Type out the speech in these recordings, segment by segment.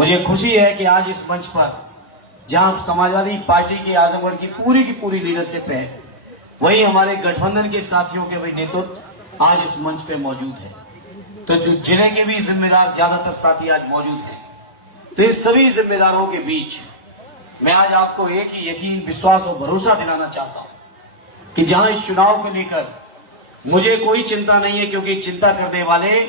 मुझे खुशी है कि आज इस मंच पर जहां समाजवादी पार्टी की आजमगढ़ की पूरी लीडरशिप है, वही हमारे गठबंधन के साथियों के भी नेतृत्व आज इस मंच पे मौजूद है। तो जो जिले के भी जिम्मेदार ज्यादातर साथी आज मौजूद हैं, तो इस सभी जिम्मेदारों के बीच मैं आज आपको एक ही यकीन, विश्वास और भरोसा दिलाना चाहता हूं कि जहां इस चुनाव को लेकर मुझे कोई चिंता नहीं है, क्योंकि चिंता करने वाले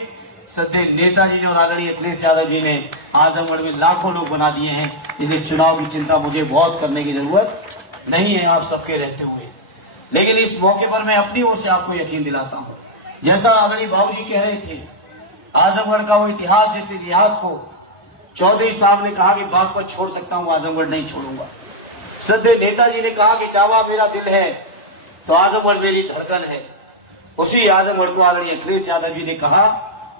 सदैव नेताजी ने और आदरणीय अखिलेश यादव जी ने आजमगढ़ में लाखों लोग बना दिए हैं। इसलिए चुनाव की चिंता मुझे बहुत करने की जरूरत नहीं है आप सबके रहते हुए। लेकिन इस मौके पर मैं अपनी ओर से आपको यकीन दिलाता हूं, जैसा आदरणीय बाबूजी कह रहे थे, आजमगढ़ का वो इतिहास, जिस इतिहास को चौधरी साहब ने कहा कि बागपत छोड़ सकता हूं, आजमगढ़ नहीं छोड़ूंगा। सदैव नेताजी ने कहा कि जावा मेरा दिल है तो आजमगढ़ मेरी धड़कन है। उसी आजमगढ़ को आदरणीय अखिलेश यादव जी ने कहा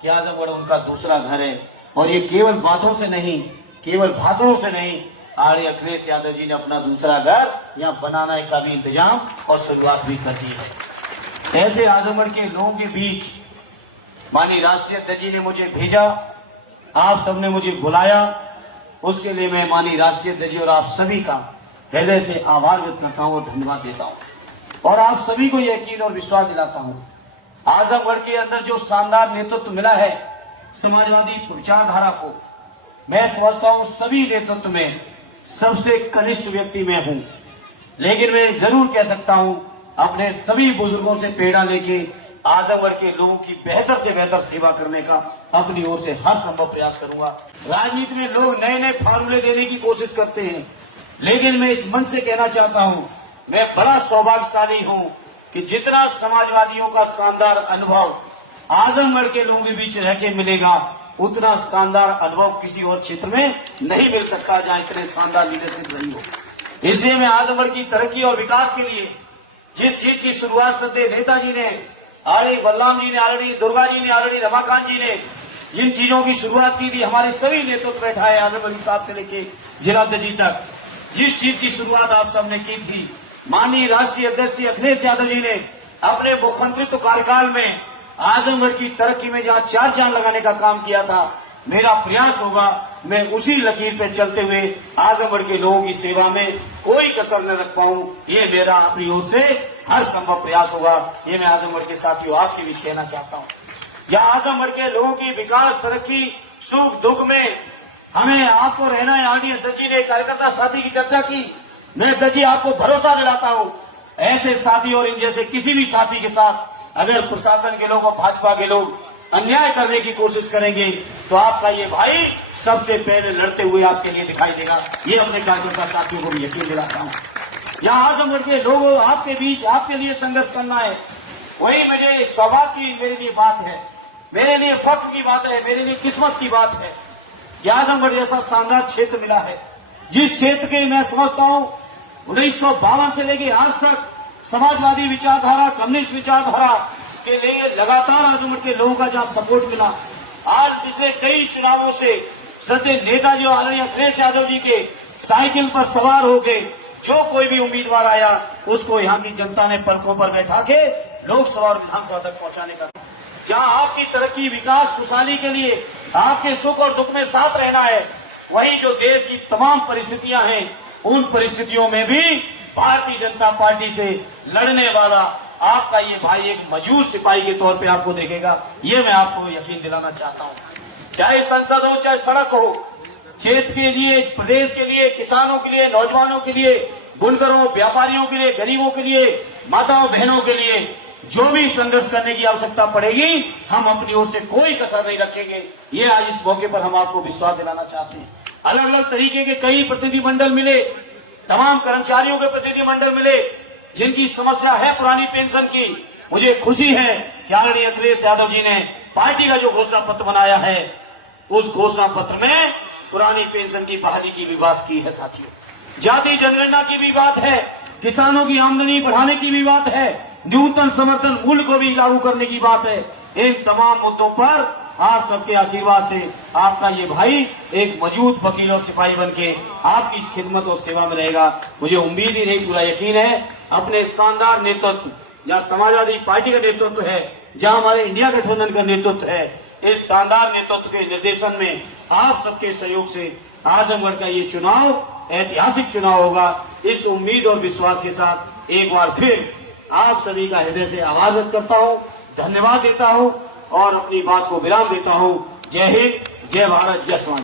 कि आजमगढ़ उनका दूसरा घर है। और ये केवल बातों से नहीं, केवल भाषणों से नहीं, आदरणीय अखिलेश यादव जी ने अपना दूसरा घर यहाँ बनाने का भी इंतजाम और शुरुआत भी कर दी है। ऐसे आजमगढ़ के लोगों के बीच माननीय राष्ट्रीय अध्यक्ष जी ने मुझे भेजा, आप सबने मुझे बुलाया, उसके लिए मैं माननीय राष्ट्रीय अध्यक्ष जी और आप सभी का हृदय से आभार व्यक्त करता हूँ और धन्यवाद देता हूँ। और आप सभी को यकीन और विश्वास दिलाता हूँ, आजमगढ़ के अंदर जो शानदार नेतृत्व मिला है समाजवादी विचारधारा को, मैं समझता हूँ सभी नेतृत्व में सबसे कनिष्ठ व्यक्ति मैं हूँ। लेकिन मैं जरूर कह सकता हूँ, अपने सभी बुजुर्गों से प्रेरणा लेके आजमगढ़ के लोगों की बेहतर से बेहतर सेवा करने का अपनी ओर से हर संभव प्रयास करूंगा। राजनीति में लोग नए नए फार्मूले देने की कोशिश करते हैं, लेकिन मैं इस मन से कहना चाहता हूं, मैं बड़ा सौभाग्यशाली हूं कि जितना समाजवादियों का शानदार अनुभव आजमगढ़ के लोगों के बीच रह के मिलेगा, उतना शानदार अनुभव किसी और क्षेत्र में नहीं मिल सकता जहां इतने शानदार लीडरशिप रही हो। इसलिए मैं आजमगढ़ की तरक्की और विकास के लिए जिस चीज की शुरुआत सदैव नेताजी ने, आदरणीय बलराम जी ने, आदरणीय दुर्गा जी ने, आदरणीय रमाकांत जी ने जिन चीजों की शुरुआत की थी, हमारे सभी नेतृत्व बैठा है आजमगढ़ साहब से लेके जिलाध्यक्ष जी तक, जिस चीज की शुरुआत आप सबने की थी, माननीय राष्ट्रीय अध्यक्ष श्री अखिलेश यादव जी ने अपने मुख्यमंत्रित्व कार्यकाल में आजमगढ़ की तरक्की में जहां चार चांद लगाने का काम किया था, मेरा प्रयास होगा मैं उसी लकीर पे चलते हुए आजमगढ़ के लोगों की सेवा में कोई कसर न रख पाऊं, ये मेरा अपनी ओर से हर संभव प्रयास होगा। ये मैं आजमगढ़ के साथियों आपके बीच कहना चाहता हूं। जहां आजमगढ़ के लोगों की विकास, तरक्की, सुख दुख में हमें आपको रहना है। आदरणीय अध्यक्ष जी ने कार्यकर्ता साथी की चर्चा की, मैं अध्यक्ष जी आपको भरोसा दिलाता हूं, ऐसे साथी और इन जैसे किसी भी साथी के साथ अगर प्रशासन के लोग और भाजपा के लोग अन्याय करने की कोशिश करेंगे तो आपका ये भाई सबसे पहले लड़ते हुए आपके लिए दिखाई देगा। ये अपने कार्यकर्ता साथियों को भी यकीन दिलाता हूं। जहां आजमगढ़ के लोगों आपके बीच आपके लिए संघर्ष करना है, वही मुझे सौभाग्य की मेरे लिए बात है, मेरे लिए फख्र की बात है, मेरे लिए किस्मत की बात है कि आजमगढ़ जैसा शानदार क्षेत्र मिला है, जिस क्षेत्र के मैं समझता हूं 1952 से लेकर आज तक समाजवादी विचारधारा, कम्युनिस्ट विचारधारा के लिए लगातार आजमगढ़ के लोगों का जहां सपोर्ट मिला। आज पिछले कई चुनावों से सदैव नेताजी और आदरणीय अखिलेश यादव जी के साइकिल पर सवार होके जो कोई भी उम्मीदवार आया, उसको यहाँ की जनता ने पलकों पर बैठा के लोकसभा और विधानसभा तक पहुंचाने का, जहां आपकी तरक्की, विकास, खुशहाली के लिए आपके सुख और दुख में साथ रहना है, वही जो देश की तमाम परिस्थितियां हैं, उन परिस्थितियों में भी भारतीय जनता पार्टी से लड़ने वाला आपका ये भाई एक मजबूत सिपाही के तौर पे आपको देखेगा। ये मैं आपको यकीन दिलाना चाहता हूँ। चाहे संसद हो, चाहे सड़क हो, क्षेत्र के लिए, प्रदेश के लिए, किसानों के लिए, नौजवानों के लिए, बुनकरों, व्यापारियों के लिए, गरीबों के लिए, माताओं बहनों के लिए जो भी संघर्ष करने की आवश्यकता पड़ेगी, हम अपनी ओर से कोई कसर नहीं रखेंगे। ये आज इस मौके पर हम आपको विश्वास दिलाना चाहते हैं। अलग अलग तरीके के कई प्रतिनिधिमंडल मिले, तमाम कर्मचारियों के प्रतिनिधिमंडल मिले जिनकी समस्या है पुरानी पेंशन की। मुझे खुशी है कि आदरणीय अखिलेश यादव जी ने पार्टी का जो घोषणा पत्र बनाया है, उस घोषणा पत्र में पुरानी पेंशन की बहाली की भी बात की है साथियों, जाति जनगणना की भी बात है, किसानों की आमदनी बढ़ाने की भी बात है, न्यूनतम समर्थन मूल्य को भी लागू करने की बात है। इन तमाम मुद्दों पर आप सबके आशीर्वाद से आपका ये भाई एक मजबूत वकील और सिपाही बनके आपकी खिदमत और सेवा में रहेगा। मुझे उम्मीद ही नहीं, पूरा यकीन है, अपने शानदार नेतृत्व, जहाँ समाजवादी पार्टी का नेतृत्व है, जहाँ हमारे इंडिया गठबंधन का नेतृत्व है, इस शानदार नेतृत्व के निर्देशन में आप सबके सहयोग से आजमगढ़ का ये चुनाव ऐतिहासिक चुनाव होगा। इस उम्मीद और विश्वास के साथ एक बार फिर आप सभी का हृदय से आभार व्यक्त करता हूं, धन्यवाद देता हूं और अपनी बात को विराम देता हूं। जय हिंद, जय भारत, जय समाज।